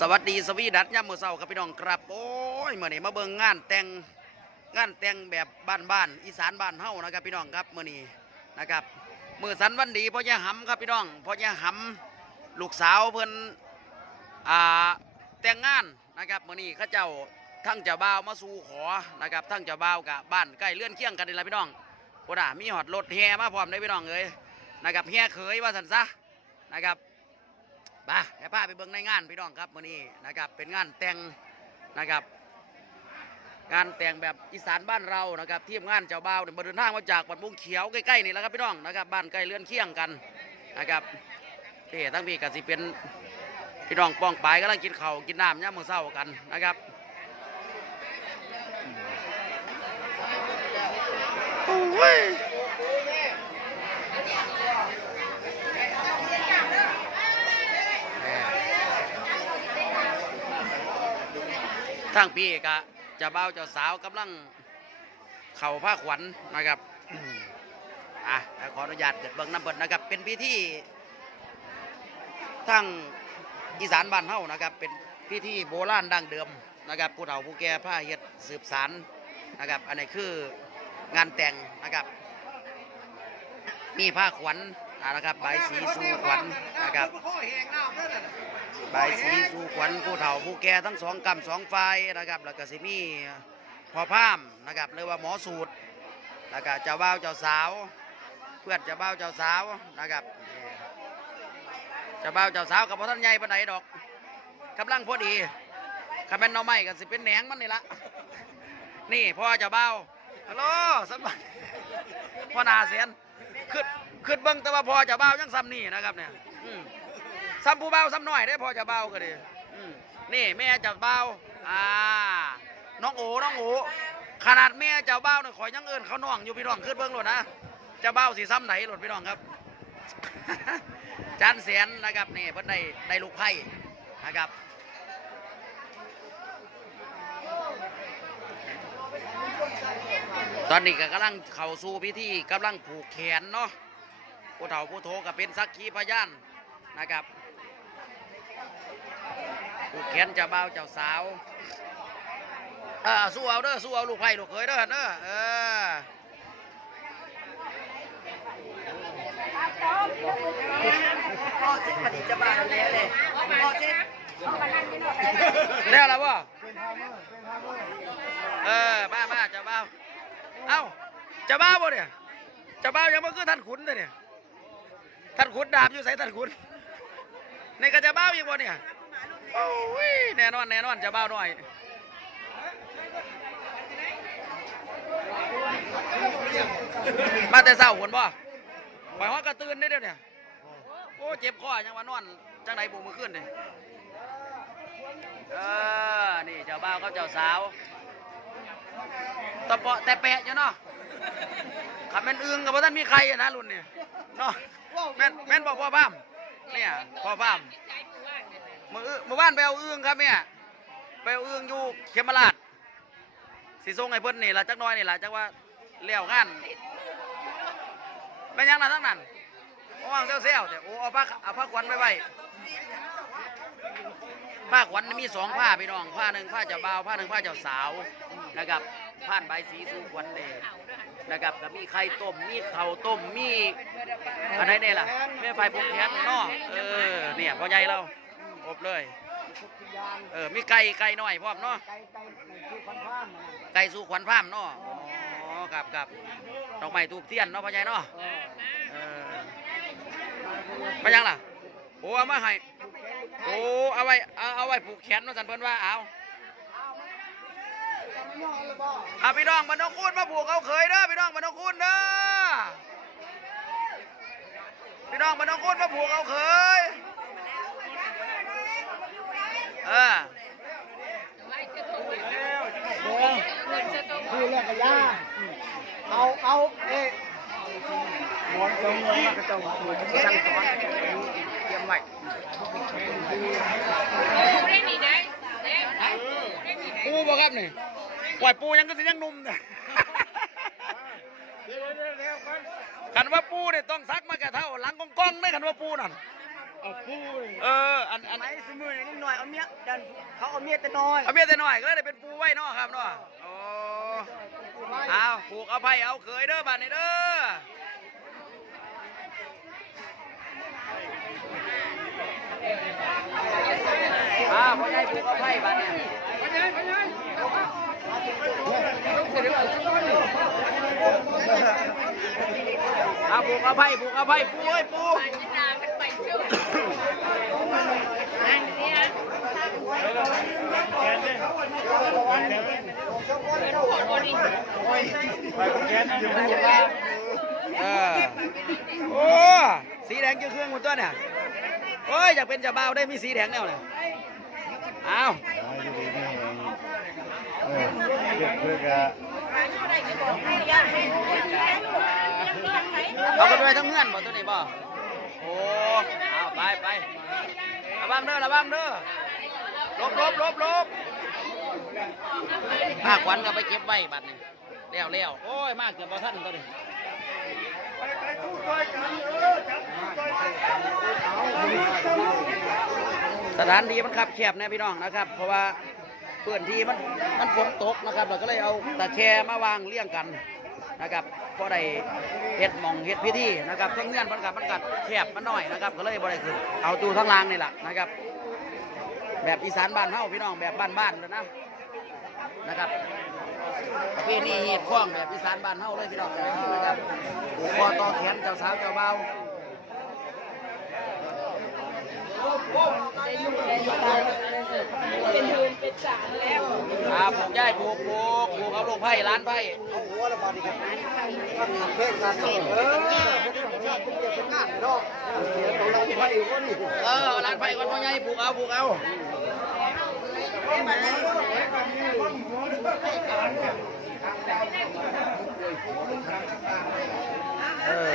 สวัสดีสวีดัตย่ามมือเศร้าครับพี่น้องครับ โอ้ยเมื่อนี้มาเบิ่งงานแต่งงานแต่งแบบบ้านๆอีสานบ้านเฮานะครับพี่น้องครับเมื่อนี้นะครับมือสันวันดีพ่อแย่หำครับพี่น้องพ่อแย่หำลูกสาวเพิ่นอ่าแต่งงานนะครับเมื่อนี้ข้าเจ้าทั้งเจ้าบ่าวมาสู่ขอนะครับทั้งเจ้าบ่าวกับบ้านใกล้เลื่อนเคียงกันนี่แหละพี่น้องโอ้ด่ามีหอดรถแห่มาพร้อมได้พี่น้องเอ้ยนะครับแห่เขยว่าสันซะนะครับ มาแค่พาไปเบิ่งในงานพี่น้องครับมื้อนี้นะครับเป็นงานแต่งนะครับ งานแต่งแบบอีสานบ้านเรานะครับทีมงานเจ้าบ่าวเนี่ยมาเดินทางมาจากบัดมุงเขียวใกล้ๆนี่แหละครับพี่น้องนะครับบ้านใกล้เรือนเคียงกันนะครับเฮ้ทั้งพี่ก็สิเป็นพี่น้องป้องปายกำลังกินข้าวกินน้ำย่ามมื้อเช้ากันนะครับโอ้ย ทางพี่ก็จะเบ้าเจ้าสาวกำลังเข่าผ้าขวัญนะครับอะขออนุญาตเกิดเบิ่งน้ำเบิดนะครับ เป็นพิธีทั้งอีสานบ้านเฮานะครับ เป็นพิธีโบราณดั้งเดิมนะครับผู้เฒ่าผู้แก่ผ้าเฮ็ดสืบสารนะครับ อันนี้คืองานแต่งนะครับ มีผ้าขวัญนะครับใบสีสู่ขวัญนะครับ บายสีสู่ขวัญผู้เฒ่าผู้แก่ทั้งสองกำสองฝ่ายนะครับแล้วก็สิมีพอพามนะครับหรือว่าหมอสูตรแล้วก็เจ้าบ่าวเจ้าสาว เพื่อนเจ้าบ่าวเจ้าสาวนะครับเจ้าบ่าวเจ้าสาวกับพ่อท่านใหญ่ปานไหนดอกกำลังพอดีคำเป็นน่อไม้กันสิเป็นแหนงมันนี่ละนี่พ่อเจ้าบ่าวฮัลโหลสบายพ่อนาเสียนขึ้นขึ้นเบิ้งแต่ว่าพ่อเจ้าบ่าวยังซ้ำนี่นะครับเนี่ย ซ้ำผู้เบาซ้ำหน่อยได้พอจะเบาก็ดีนี่แม่จ้าเบาอ่า น้องโอน้องโอขนาดแม่เจ้าเบาเนี่ยขอยยังเอินเขาน้องอยู่พี่น้องขึ้นเบิ้องโลดนะเจ้าเบาสีซ้ำไหนโลดพี่น้องครับ จานเสียนนะครับนี่เพิ่นได้ได้ลูกไผ่นะครับตอนนี้ก็กำลังเข้าสู่พิธีกำลังผูกแขนเนาะผู้เฒ่าผู้โทก็เป็นสักขีพยานนะครับ ผูกแขนเจ้าบ่าวเจ้าสาวเออสู้เอาเด้อสู้เอาลูกไผ่ลูกเขยเด้อเด้อเออพ่อซิปฏิจบานแล้วเลยพ่อซิปได้แล้วบ่เออมามาเจ้าบ่าวเอ้าเจ้าบ่าวบ่เนี่ยเจ้าบ่าวยังบ่คือท่านขุนเลยเนี่ยท่านขุนดาบอยู่ใส่ท่านขุน นี่ก็เจ้าบ่าอีกบ่เนี่ยโอ้ยแน่นอนแน่นอนจ้าบ่าวน้อยมาแต่เช้าหุ่นบ่ข่อยฮอดกระตื่นได้เดี๋ยวเนี่ยโอ้เจ็บคอยังว่านอนจังไดบ่มื้อคืนนี่เออนี่เจ้าบ่าวกับเจ้าสาวตะเปาะแต่แปะอยู่เนาะขับแม่นอึงกับพ่ท่านมีใครนะรุ่นเนี่ยเนาะแม่นแม่นบอกพ่อพาม เนี่ยพ่อพามมืออื้อมือบ้านไปเอาอึงครับเนี่ยไปเอาอึงอยู่เขมราชสีส่งให้เพิ่นนี่ละจักน้อยนี่ละจักว่าเลี้ยวงานแม่ยังนะทั้งนั้นโอ้วางเซลล์แต่โอ้เอาผ้าเอาผ้าขวัญไปไว้ผ้าขวัญมีสองผ้าพี่น้องผ้าหนึ่งผ้าเจ้าบ่าวผ้าหนึ่งผ้าเจ้าสาว นะครับผ้านใบสีสู่ขวัญเดนะครับก็มีไข่ต้มมีเข้าต้มมีอะไรเนี่ยล่ะแม่ไฟพวกแขนนาะเออเนี่ยพ่อใหญ่เราอบเลยเออมีไก่ไก่หน้อยพร้อมเนาะไก่ไก่คือไก่สู่ขวัญพามเนาะอ๋อครับครับดอกไม้ทูบเทียนเนาะพ่อใหญ่เนาะเออมายังล่ะโอ้เอามาให้โอ้เอาไว้เอาเอาไว้ผูกแขนมาสันเพิ่นว่าเอา อาพี่น้องมันต้องคูนมาผูกเขาเคยเด้อพี่น้องมันต้องคูนเด้อพี่น้องมันต้องคูนมาผูกเขาเคยเออคือเรียกกระยาเอาเอาเอ๊ะหมอนสองเงินมากระจงคือสั่งสอนเตรียมไว้ปูบ่ครับนี่ ปล่อยปูยังก็สิยังหนุ่มเนี่ยคันว่าปูเนี่ยต้องซักมากระเท่าหลังกองๆได้คันว่าปูนั่นเอาปูนเอออันอันไม้สมือนิดหน่อยเอาเมียดันเขาเอาเมียแต่น้อยเอาเมียแต่น้อยก็เลยได้เป็นปูไว้เนาะครับเนาะโอ้เอาผูกเอาไผ่เอาเคยเด้อบัดนี้เด้ออ่าพ่อใหญ่ผูกเอาไผ่บัดนี้เอ อาผูกเอาไผ่ผูกเอาไผ่ปูเอ้ยปูเออโอ้สีแดงเกี่ยวเครื่องหมดตัวเนี่ยโอ้ยอยากเป็นเจ้าบ่าวได้มีสีแดงแนวเนี่ยเอา เออ เก็บเพื่อกะเอากันไปทั้งเงื่อนบ่ตัวนี้บ่โอ้เอาไปไประวังเด้อระวังเด้อลบลบลบลบผ้าขวัญก็ไปเก็บไว้บัดนี้เลี้ยวเลี้ยวโอ้ยมากเกินพอท่านตัวนี้สถานที่มันขับแคบนะพี่น้องนะครับ เพราะว่า เพื่อนที่มันมันฝนตกนะครับ เราก็เลยเอาตะแคร่มาวางเรียงกันนะครับพอได้เฮ็ดหมองเฮ็ดพิธีนะครับทั้งเงื่อนมันกับมันกัดแคบมันหน่อยนะครับ ก็เลยบ่ได้ขึ้นเอาตูทั้งล่างนี่แหละนะครับ แบบอีสานบ้านเฮาพี่น้องแบบบ้านๆเลยนะนะครับประเพณีเฮ็ดข้องแบบอีสานบ้านเฮาเลยพี่น้องนะครับผูคอต่อแขนเจ้าสาวเจ้าเบ่าว เป็นทุนเป็นสารแล้วอ่าผูกย่ายผูกผูกผูกเอาลูกไผ่ร้านไผ่เอาหัวแล้วพอดีครับขับเพลงกันเออเป็นชาติเป็นเกียรติเป็นงานเนาะเดี๋ยวเราไปว่านี่เออร้านไผ่ก่อนพ่อใหญ่ผูกเอาผูกเอาเออ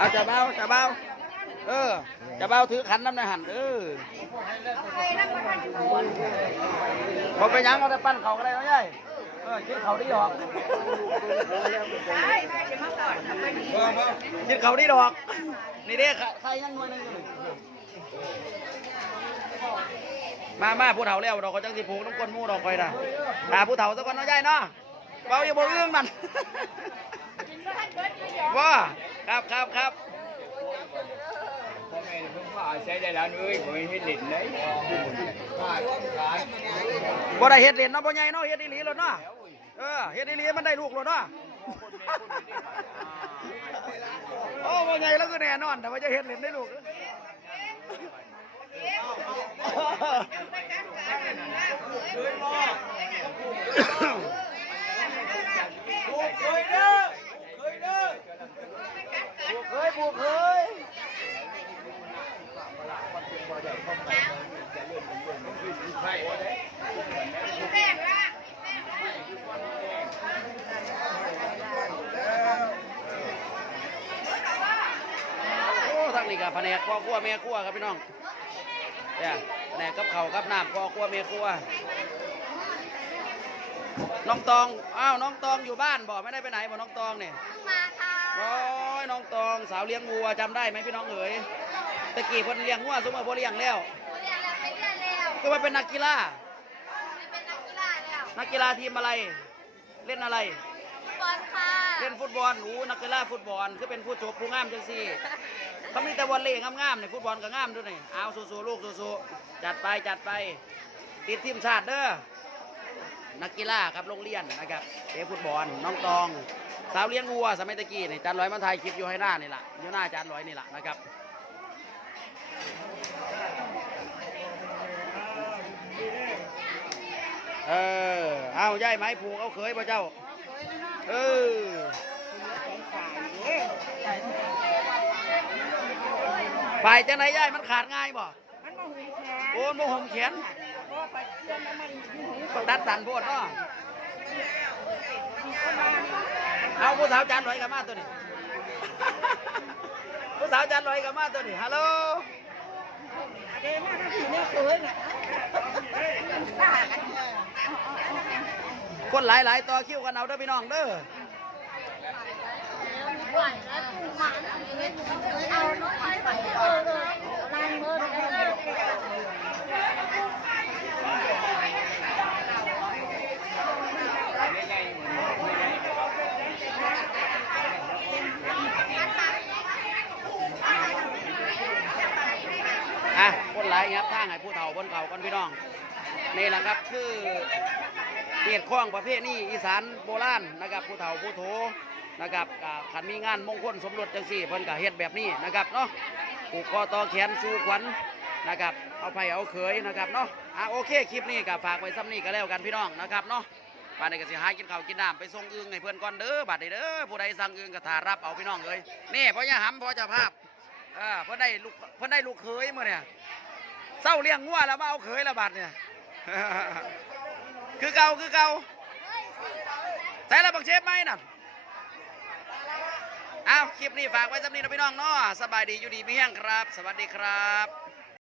อาจะเบาจะเบาเออ จะเบาถือขันน้ำในหันเออพอไปยังเอาแต่ปั้นเขาก็ได้เนาะยายเออกินเขาดีดอกกินเขาดีดอก นี่เด้ใครยังหน่วยหนึงอยู่มามาผู้เฒ่าแล้วเราก็จังสิผูกน้ำก้นหมู่ดอกคอยนะหาผู้เฒ่าสักคนเนาะยายเนาะเบาอย่าบ่เรื่องมันว่าครับครับครับ พ่อแม่เพิ่งว่าใช้ได้แล้วเอ้ยผมไม่ให้เล่นเลยบ่ได้เฮ็ดเล่นเนาะบ่ใหญ่เนาะเฮ็ดอีหลีแล้วเนาะเออเฮ็ดอีหลีมันได้ลูกแล้วเนาะโอ้บ่ใหญ่แล้วก็แน่นอนแต่ว่าจะเฮ็ดเล่นได้ลูกเคยผูกเคย โอ้ทางนี้กับแผนกพ่อครัวแม่ครัวครับพี่น้องเนี่ยแผนกกับเขาวกับน้ำพ่อครัวแม่ครัวน้องตอง อ้าว น้องตองอยู่บ้านบอกไม่ได้ไปไหนบอกน้องตองเนี่ยมาค่ะโอ้ยน้องตองสาวเลี้ยงวัวจำได้ไหมพี่น้องเอ๋ย ตะกี้คนเลี้ยงวัวสมมติพอเลี้ยงแล้วเรียนแล้วไปเรียนแล้วก็มาเป็นนักกีฬาไม่เป็นนักกีฬาแล้วนักกีฬาทีมอะไร เล่นอะไร ฟุตบอลค่ะเล่นฟุตบอลอู้นักกีฬาฟุตบอลคือเป็นผู้จบผู้งามจังสี่เขามีแต่วอลเลย์งามๆเนี่ยฟุตบอลก็งามด้วยนี่เอาสู้ๆลูกสู้ๆจัดไปจัดไป ติดทีมชาติเด้อนักกีฬาครับโรงเรียนนะครับเตะฟุตบอลน้องตอง สาวเลี้ยงวัวสมัยตะกี้นี่จานร้อยมันถ่ายคลิปอยู่ให้หน้านี่แหละอยู่หน้าจานร้อยนี่แหละนะครับ เออ เอาย่ายไม้ผูกเอาเคยป่ะเจ้า เออฝ่ายจังไหนย่ายมันขาดง่ายบ่มันโอ้โมหงเขียนโอ้ไปเรียนมันหุงตัดสันโพดเนาะเอาผู้สาวจานลอยกับมาตัวนี้ ผู้สาวจานลอยกับมาตัวนี้ฮัลโหล คยน่ะคนหลายหลายๆต่อคิวกันเอาเด้อพี่น้องเด้อไหวแล้วปูหมาเอาน้องไปไปเออเออ อะคนหลา ยครับทางให้ผู้เฒ่าบนเขากันพี่น้องนี่แหละครับคือเหตุข้องประเภทนี้อีสานโบราณนะครับผู้เฒ่าผู้โถนะครับขันมีงานมงคลสมรสจังสี่เพิ่นก็เฮ็ดแบบนี้นะครับเนาะผูกคอต่อแขนสู่ขวัญนะครับเอาไปเอาเขยนะครับเนาะอะโอเคคลิปนี้ก็ฝากไว้ซ้ำนี้ก็แล้วกันพี่น้องนะครับเนาะบ้านนี้ก็สิหากินข้าวกินน้ำไปส่งอึ่งให้เพื่อนก่อนเด้อบัดนี้เด้อผู้ใดสั่งอึ่งก็ทารับเอาพี่น้องเลยนี่พ่อย่าหำพ่อเจ้าภาพเออเพิ่อนได้ลูกเพิ่อนได้ลูกเขยเมื้อเนี่ย เศร้าเลี้ยงงัวแล้วมาเอาเขยละบาดเนี่ย คือเก่าคือเก่าใส่ระบักเชฟไหมน่ะอ้าวคลิปนี้ฝากไว้สำนีนะพี่น้องเนาะสบายดีอยู่ดีมีแห้งครับ สวัสดีครับ